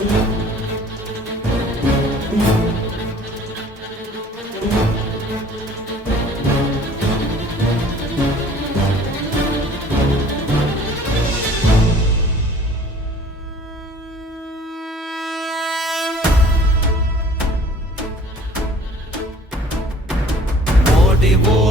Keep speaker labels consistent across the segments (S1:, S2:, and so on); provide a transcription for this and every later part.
S1: ஓடி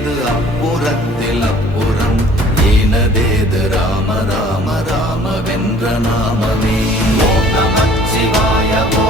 S1: அழிவதேது அப்புறத்தில் அப்புறம்? ஏனதேது ராம ராம ராம வென்ற நாமமே. ஓம் நமச்சிவாய ஓம்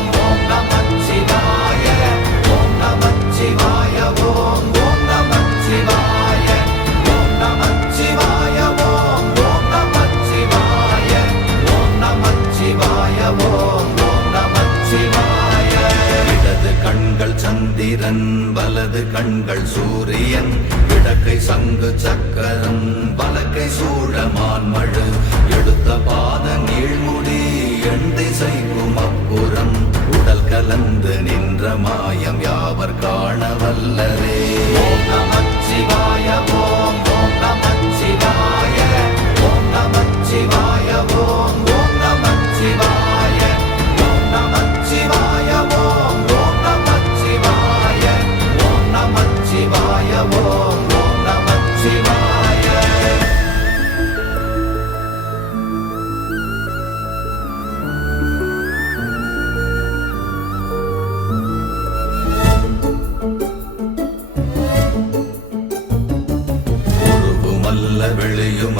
S1: கண்கள் சூரியன் இடக்கை சங்கு சக்கரம் வலக்கை சூழமான் மழு.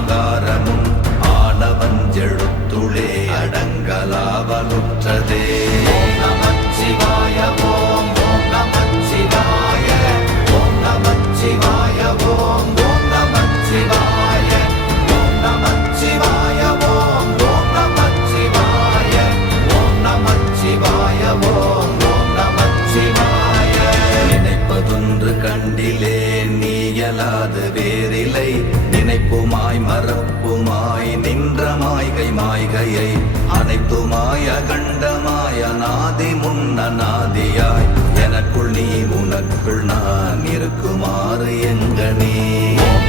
S1: அகாரமும் மகாரமும் எழுத்துளே அடங்கலாவலுற்றதே. ஓம் நினைப்புமாய் மறப்புமாய் நின்ற மாய்கை மாய்கையை அனைத்துமாய் அகண்டமாய் அநாதி முன்னநாதியாய் எனக்குள் நீ உனக்குள் நான் இருக்குமாறு எங்க நீ? ஓம்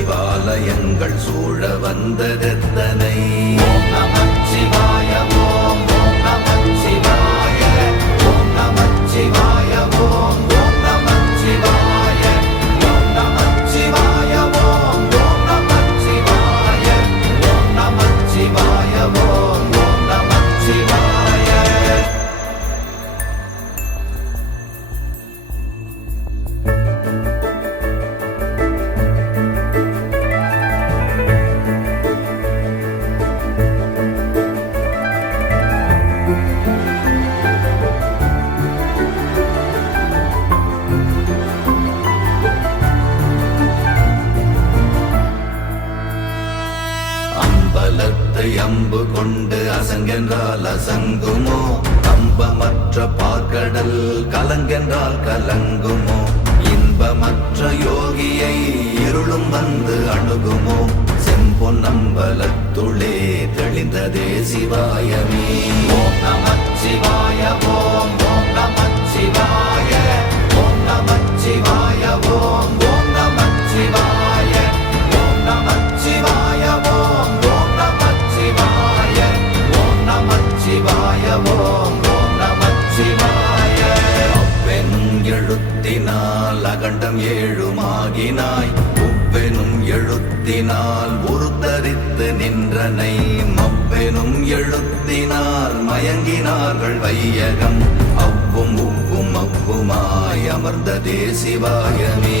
S1: தேவாலயங்கள் சூழ வந்ததெத்தனை அசங்கென்றால் கம்பமற்ற பார்க்கடல் கலங்கென்றால் கலங்குமோ? இன்பமற்ற யோகியை இருளும் வந்து அணுகுமோ? செம்பொன்னம்பலத்துளே தெளிந்ததே சிவாயமே. ஓம் நமச்சிவாய ஓம் ஓம் நம எழுத்தினால் ஏழுமாகினாய். உவ்வெனும் எழுத்தினால் உருத்தரித்து நின்றனை. மவ்வெனும் எழுத்தினால் மயங்கினார்கள் வையகம். அவ்வும் உவ்வும் அவ்வுமாய் அமர்ந்த தேசிவாயமே